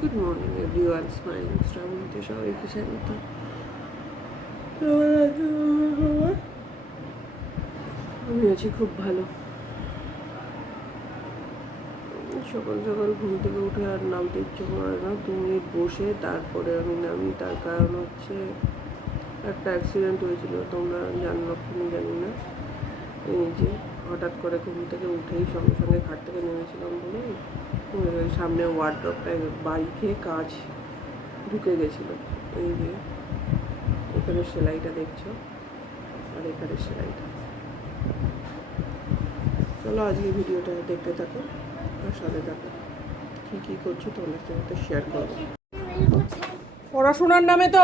Good morning everyone, smiling শ্রাবণীতে সবাইকে স্বাগত। আমি আছি খুব ভালো। সকাল সকাল ঘুম থেকে উঠে আর নামতে ইচ্ছে করে না। তুমি বসে তারপরে আমি নামি। তার কারণ হচ্ছে একটা অ্যাক্সিডেন্ট হয়েছিল, তোমরা জানো কি জানি না। এই যে হঠাৎ করে ঘুম থেকে উঠেই সঙ্গে সঙ্গে খাট থেকে নেমেছিলাম বলে সামনে ওয়ার্ড্রপটা বাড়ি খেয়ে কাজ ঢুকে গেছিলো। এই যে এখানে সেলাইটা দেখছো আর এখানে সেলাইটা। চলো আজকে ভিডিওটা দেখতে থাকো আর সাথে থাকো। কী করছো তোমাদের সাথে শেয়ার করবো। পড়াশোনার নামে তো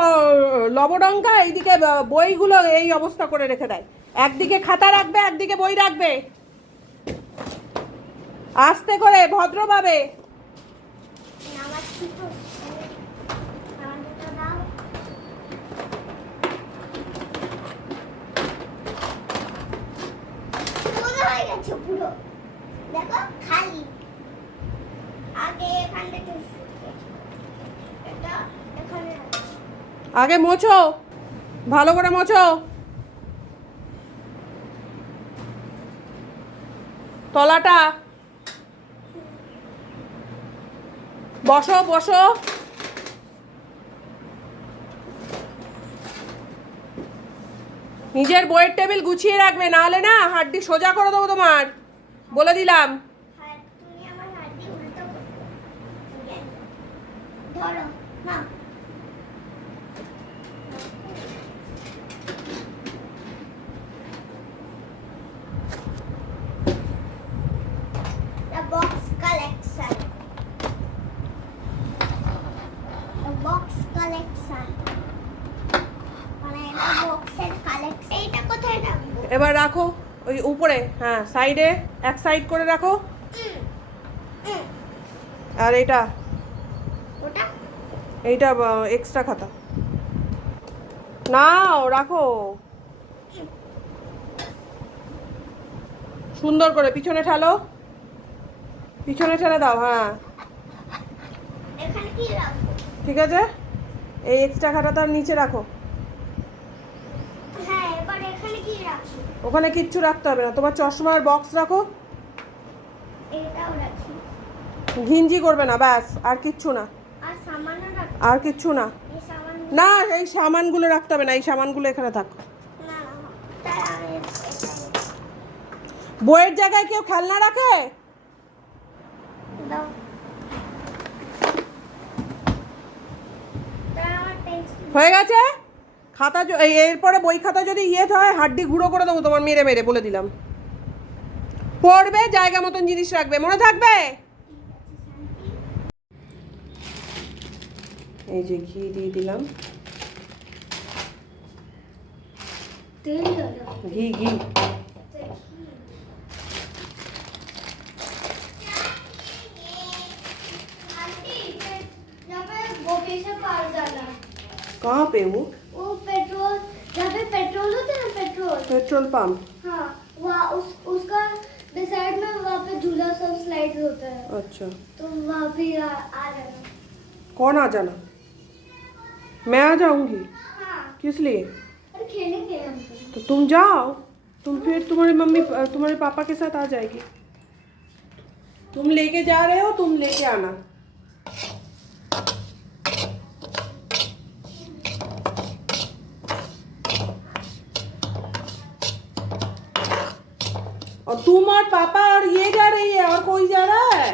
লবডঙ্কা, এইদিকে বইগুলো এই অবস্থা করে রেখে দেয়। একদিকে খাতা রাখবে, একদিকে বই রাখবে। আস্তে করে ভদ্রভাবে। পুরো দেখো খালি আগে এখান থেকে এটা এখানে আগে মোছো, ভালো করে মোছো। তলাটা বসো বসো। নিজের বইয়ের টেবিল গুছিয়ে রাখবে, না হলে না হাড্ডি সোজা করে দেবো তোমার, বলে দিলাম। তুমি আমার হাড্ডি উল্টো ধরো না। The box collection. The box collection. মানে এটা বক্সের কালেকশন। এইটা কোথায় রাখবো? এবার রাখো ওই উপরে, হ্যাঁ সাইডে, এক সাইড করে রাখো। আর এটা ওটা এইটা এক্সট্রা খাতা নাও, রাখো সুন্দর করে। পিছনে ঠেলো, পিছনে ঠেলে দাও। হ্যাঁ এখানে কি রাখবো? ঠিক আছে, এই এক্সট্রা খাতাটা নিচে রাখো। হ্যাঁ, এবার এখানে কি রাখবো? ওখানে কিচ্ছু রাখতে হবে না, তোমার চশমার বক্স রাখো। এটাও রাখি। ঘিঞ্জি করবে না, ব্যাস। আর কিচ্ছু না, আর সামানও রাখবো। আর কিচ্ছু না। এই সামান না, এই সামানগুলো রাখতে হবে না, এই সামানগুলো এখানে থাক। না, তাই আমি বইয়ের জায়গায় কেউ খেলনা রাখে? দাও। তাই আমার পেন্সিল হয়ে গেছে খাতা। এরপরে বই খাতা যদি হয়, হাড্ডি গুঁড়ো করে দেবো তোমার, মেরে মেরে, বলে দিলাম। পড়বে, জায়গা মতন জিনিস রাখবে, মনে থাকবে। এই যে ঘি দিয়ে দিলাম, তেল দাও। ঘি ঘি। कहाँ पे वो पेट्रोल, जहाँ पे पेट्रोल होता है ना, पेट्रोल पंप? हाँ, वहाँ उसका साइड में वहाँ पे झूला सब स्लाइड होता है। अच्छा, तो वहाँ भी आ जाना। कौन आ जाना? मैं आ जाऊंगी? हाँ, किस लिए? अरे खेलेंगे हम तो तुम जाओ, तुम फिर तुम्हारी मम्मी तुम्हारे पापा के साथ आ जाएगी। तुम लेके जा रहे हो, तुम लेके आना। और तुम और पापा और ये जा रही है, और कोई जा रहा है?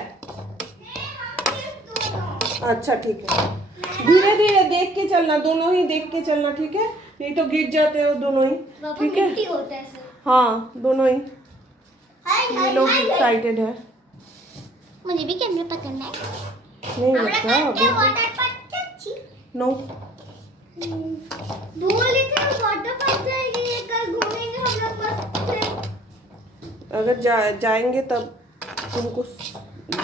अच्छा ठीक है, धीरे धीरे देख के चलना, दोनों ही देख के चलना, ठीक है? नहीं तो गिर जाते हो दोनों ही, ठीक है? मिट्टी होता है सब। हाँ, दोनों ही। हाय ये हाय लोग हाय। एक्साइटेड है। मुझे भी कैमरा पकड़ना है। नहीं लगता वाटर अभी। पार्क अच्छी। नो, बोले थे वाटर पार्क जाएंगे, कल घूमेंगे हम लोग मस्त से। अगर जाएंगे तब तुमको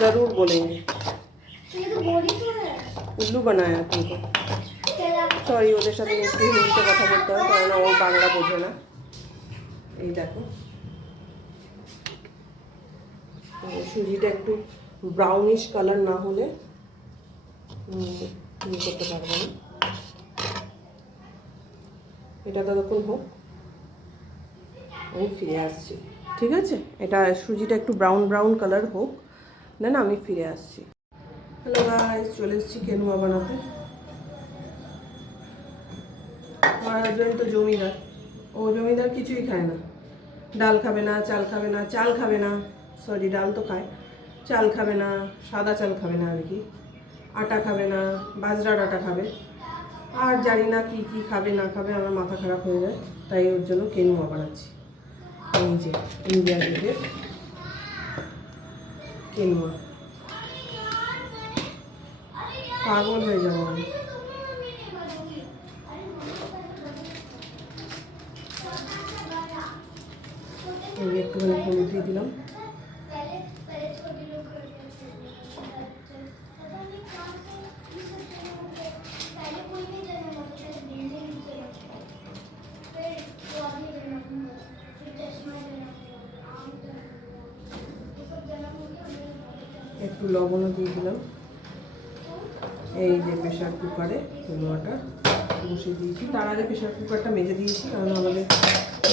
जरूर बोलेंगे। ये तो बोली तो है। उल्लू बनाया तुमको। সরি, ওদের সাথে একটু হিন্দিতে কথা বলতে হয়, কারণ ও বাংলা বোঝে না। এই দেখো, সুজিটা একটু ব্রাউনিশ কালার না হলে ইয়ে করতে পারবো না। এটা ততক্ষণ হোক, আমি ফিরে আসছি, ঠিক আছে? এটা সুজিটা একটু ব্রাউন ব্রাউন কালার হোক, না না আমি ফিরে আসছি। হ্যালো গাইস, চলে এসেছি কেনুয়া বানাতে। আমার হাজব্যান্ড তো জমিদার, ও জমিদার কিছুই খায় না, ডাল খাবে না, চাল খাবে না, চাল খাবে না, সরি ডাল তো খায়, চাল খাবে না, সাদা চাল খাবে না আর কি, আটা খাবে না, বাজরার আটা খাবে, আর জানি না কি কি খাবে না খাবে, আমার মাথা খারাপ হয়ে যায়, তাই ওর জন্য কেনুয়া বানাচ্ছি। এই যে ইন্ডিয়া গেটের কেনুয়া, পাগল হয়ে যাবো আমি। এই একটুখানি হলুদ দিয়ে দিলাম, पहले छोटे लोग करते थे, पता नहीं कहाँ से ये सब चले गए। पहले कोई नहीं जन्म होता था, बिल्डिंग नीचे लगता था, फिर वो अभी जन्म हुआ, फिर चश्मा जन्म हुआ, आम जन्म हुआ, ये सब जन्म हो गया। একটু লবণও দিয়ে দিলাম। এই যে প্রেশার কুকারে কেনুয়াটা বসিয়ে দিয়েছি, তার আগে প্রেশার কুকারটা মেজে দিয়েছি, কারণ আমাদের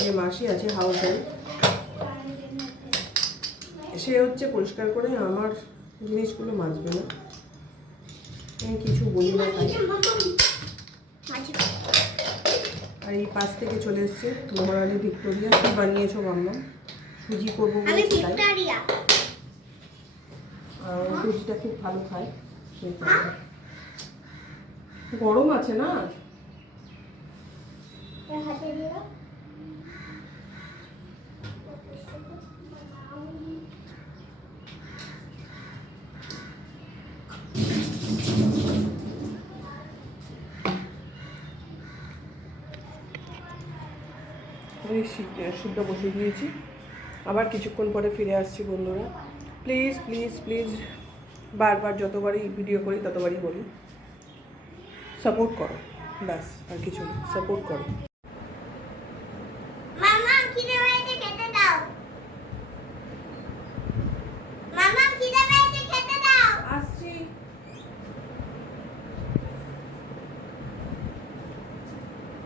যে মাসি আছে হাউস হেল্প, সে হচ্ছে পরিষ্কার করে আমার জিনিসগুলো মাজবে না, আমি কিছু বলি না তাই। আর এই পাশ থেকে চলে এসছে মহারানী ভিক্টোরিয়া। কি বানিয়েছো ভাবলাম, সুজি করবো বলেছি তাই। আর ও সুজিটা খুব ভালো খায়, সেই কারণে। গরম আছে না, हाथे दिया আমি সিদ্ধ বসিয়ে দিয়েছি, আবার কিছুক্ষণ পরে ফিরে আসছি বন্ধুরা। প্লিজ প্লিজ প্লিজ, বারবার যতবারই ভিডিও করি ততবারই বলি, সাপোর্ট করো, ব্যাস আর কিছু না, সাপোর্ট করো। मामा খিদে পেয়েছে খেতে দাও, মামা খিদে পেয়েছে খেতে দাও। আসছি।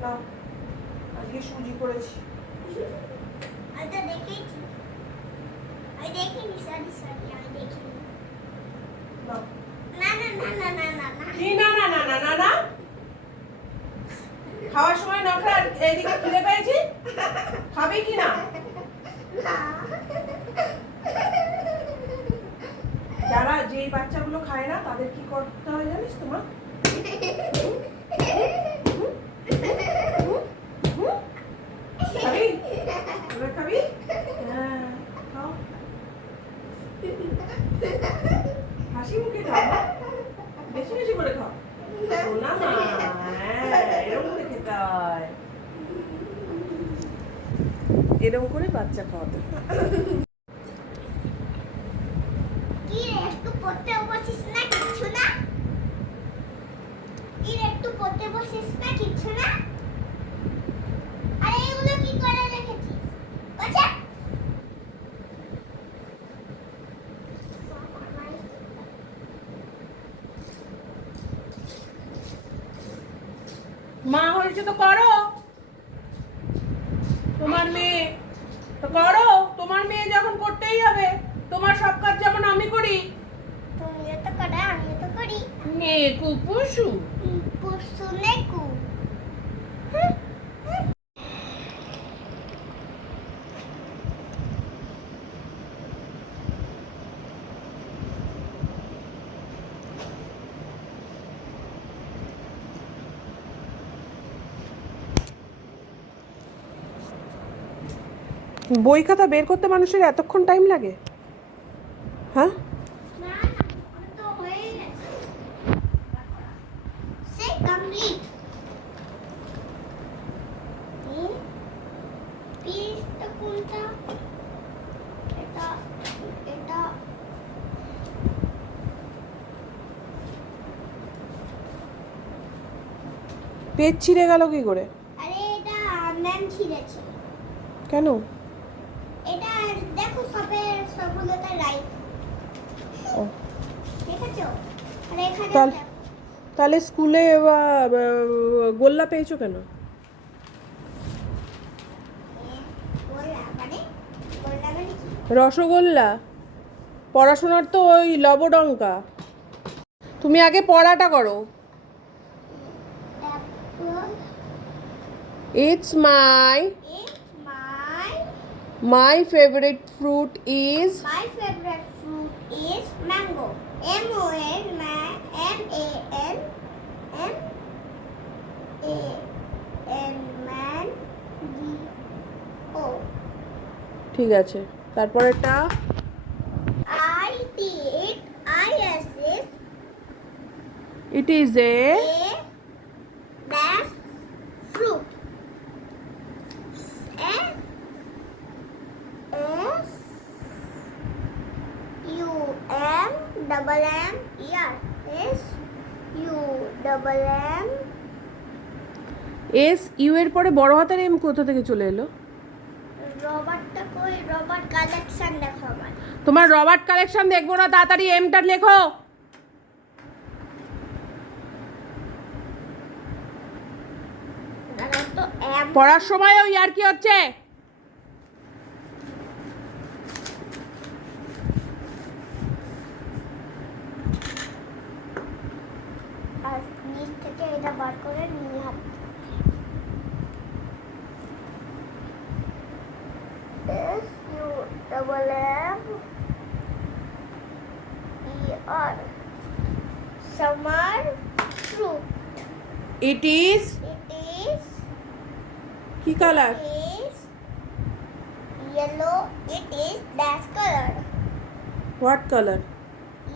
নাও, আজকে সুজি করেছি। আচ্ছা দেখেছি, আমি দেখিনি, সরি সরি আমি দেখিনি। নাও। না না না না না না না কি না না না না না না, খাওয়ার সময় নখরা এইদিকে খিদে পেয়েছি, খাবে কি না? যারা যেই বাচ্চাগুলো খায় না তাদের কি করতে হয় জানিস তোমার? খাবি? এবার খাবি? হ্যাঁ, খাও। হাসি মুখে খাও, বেশি বেশি করে খাও। সোনা মা, হ্যাঁ, এরকম করে খেতে হয়, এরকম করে বাচ্চা খাওয়াতে হয়। কি রে একটু পড়তে বসিস না কিছু না, কি রে একটু পড়তে বসিস না কিছু না, আরে এগুলো কি করে রেখেছিস? আচ্ছা মা হয়েছে তো করো, তোমার মেয়ে তো করো, তোমার মেয়ে যখন করতেই হবে, তোমার সব কাজ যেমন আমি করি। তুমিও তো করো আমিও তো করি, নেকু পুষু। পুষু নেকু। বই খাতা বের করতে মানুষের এতক্ষণ টাইম লাগে? হ্যাঁ, না না ওটা তো হয়ে গেছে, সে কমপ্লিট। পিসটা কোনটা? এটা এটা পেট ছিঁড়ে গেল কি করে? আরে এটা ম্যাম ছিঁড়েছে। কেন? এটা দেখো সবগুলোতে রাইট ও দেখেছো, আর এখানে তাহলে তাহলে স্কুলে গোল্লা পেয়েছো কেন? গোল্লা মানে কি? রসগোল্লা। পড়াশোনার তো ওই লবডঙ্কা। তুমি আগে পড়াটা করো। Apple. It's my It's my favourite fruit is my favorite fruit is mango. M-O-N M-A-N M-A-N mango. ঠিক আছে, তারপরেরটা I-T-I-S-S it is a A dash fruit. S U M double M E R. S U double M. S U এর পরে বড় হাতের M কোথা থেকে চলে এলো? রবার্টটা কই? রবার্ট কালেকশন দেখো আমার। তোমার রবার্ট কালেকশন দেখবো না, তাড়াতাড়ি এমটা লেখো। দাঁড়াও তো M. পড়ার সময় ওই আর কি হচ্ছে? আর নিচ থেকে এটা বার করে নিয়ে হাত। S U double M E R. Summer fruit. It is It is কি colour? yellow. It is dash color. What colour?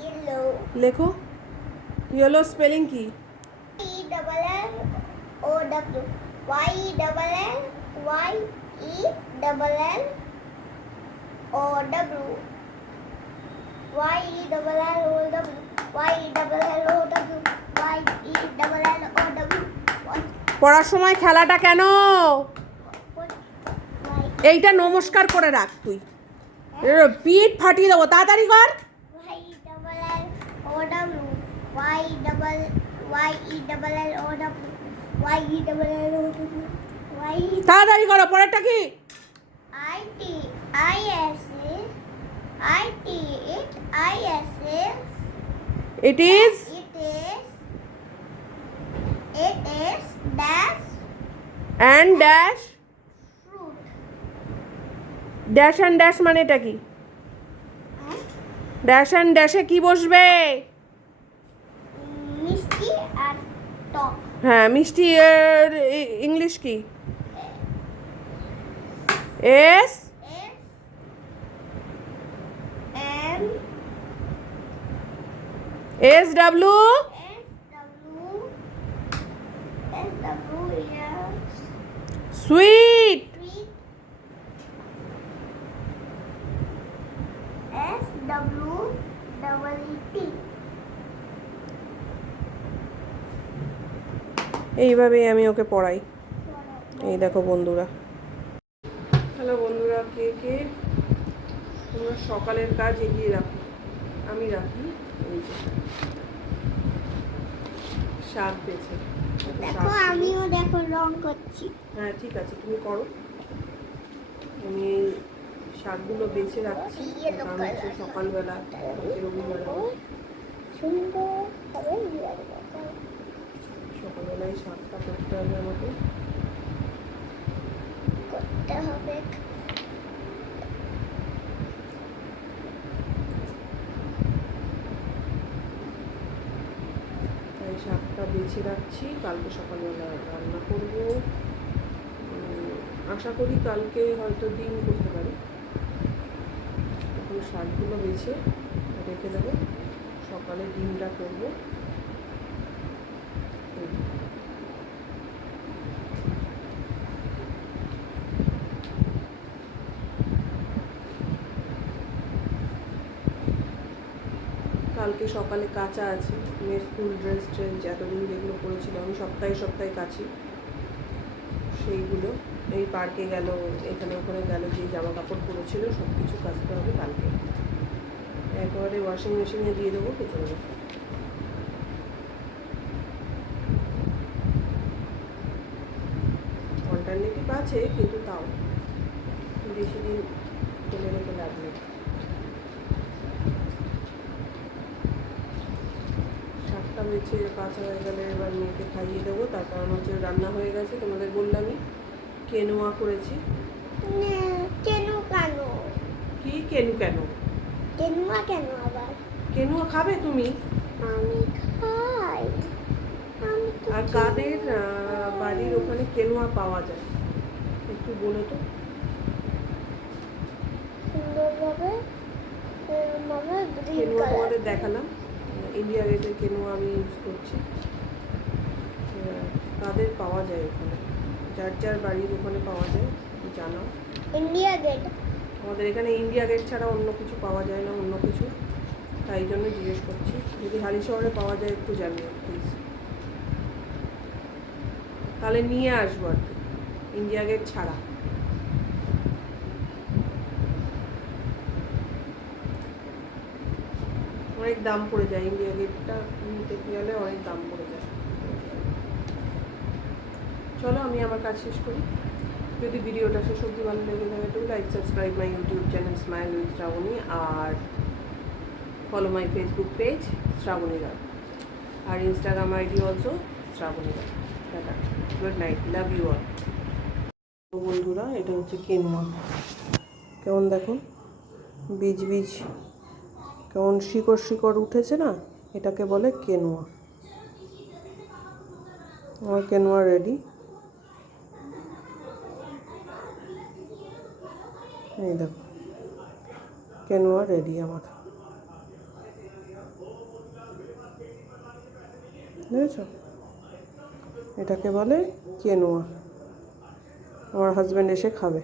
Yellow. লেখো। ইয়েলো স্পেলিং কি? E double L O W. Y E double L Y E double L O W. Y E double L O W. Y E double L O W. Y E double L O W. পড়ার সময় খেলাটা কেন? Y এইটা নমস্কার করে রাখ তুই। পিঠ ফাটিয়ে দেবো, তাড়াতাড়ি কর। Y double L O W. Y double Y E double L O W. Y E double L O W. Y E তাড়াতাড়ি করো, পরেরটা কি? I T I S A I T it I S A. It is It is dash and dash. fruit. Dash and dash মানে এটা কি? Dash and ড্যাশে কি বসবে? মিষ্টি আর টক। হ্যাঁ, মিষ্টি এর ইংলিশ কি? S S M S W S W yes. Sweet. Sweet. S W double E T. এইভাবেই আমি ওকে পড়াই। এই দেখো বন্ধুরা। হ্যালো বন্ধুরা, কে কে তোমরা সকালের কাজ এগিয়ে রাখো, আমি রাখি। এই যে শাক বেছে। দেখো আমিও দেখো রং করছি। হ্যাঁ ঠিক আছে, তুমি করো। আমি এই শাকগুলো বেছে রাখছি, Yellow কারণ হচ্ছে color. সকালবেলা রবিবার সুন্দর হবে সকালবেলায় শাকটা করতে হবে আমাকে। করতে হবে। তাই শাকটা বেছে রাখছি, কালকে সকালবেলা রান্না করব। আশা করি কালকে হয়তো ডিম করতে পারি। এখন শাকগুলো বেছে রেখে দেবো, সকালে ডিমটা করবো। কালকে সকালে কাচা আছে, মেয়ের স্কুল ড্রেস এতদিন যেগুলো পরেছিল আমি সপ্তাহে সপ্তাহে কাচি, সেইগুলো এই পার্কে গেল, এখানে ওখানে গেল, যে জামা কাপড় পরেছিল সব কিছু কাচতে হবে কালকে। একেবারে ওয়াশিং মেশিনে দিয়ে দেবো, কেচে দেবো। আছে, কিন্তু তাও বেশি দিন ফেলে রেখে লাভ নেই। শাকটা বেছে কাঁচা হয়ে গেলে এবার মেয়েকে খাইয়ে দেবো, তার কারণ হচ্ছে রান্না হয়ে গেছে, তোমাদের বললামই কেনোয়া করেছি। কেন কেন কি কেনু কেন? কেনুয়া কেন আবার? কেনোয়া খাবে তুমি? আমি খাই। আমি তো আর কাদের বাড়ির ওখানে কেনোয়া পাওয়া যায় একটু বলো তো। সুন্দরভাবে এরমভাবে গ্রিন কেনোয়া কালার। তোমাদের দেখালাম, ইন্ডিয়া গেটের কেনোয়া আমি ইউজ করছি। কাদের পাওয়া যায় ওখানে, যার যার বাড়ির ওখানে পাওয়া যায় জানাও। India Gate. আমাদের এখানে ইন্ডিয়া গেট ছাড়া অন্য কিছু পাওয়া যায় না, অন্য কিছু, তাই জন্য জিজ্ঞেস করছি। যদি হালি শহরে পাওয়া যায় একটু জানিও প্লিজ, তাহলে নিয়ে আসবো আর কি, ইন্ডিয়া গেট ছাড়া। অনেক দাম পড়ে যায়, ইন্ডিয়া গেটটা নিতে গেলে অনেক দাম পড়ে যায়। চলো আমি আমার কাজ শেষ করি। যদি ভিডিওটা শেষ অবধি ভালো লেগে থাকে তো like subscribe my YouTube channel smile with Shrabani, আর follow my Facebook page Shrabani Roy, আর Instagram ID also Shrabani Roy. Tata, good night, love you all. বন্ধুরা, এটা হচ্ছে কেনোয়া, কেমন দেখো বীজ বীজ কেমন শিকড় শিকড় উঠেছে না, এটাকে বলে কেনোয়া। আমার কেনোয়া রেডি, এই দেখো কেনোয়া রেডি আমার, বুঝেছো? এটাকে বলে কেনোয়া। আমার হাজব্যান্ড এসে খাবে।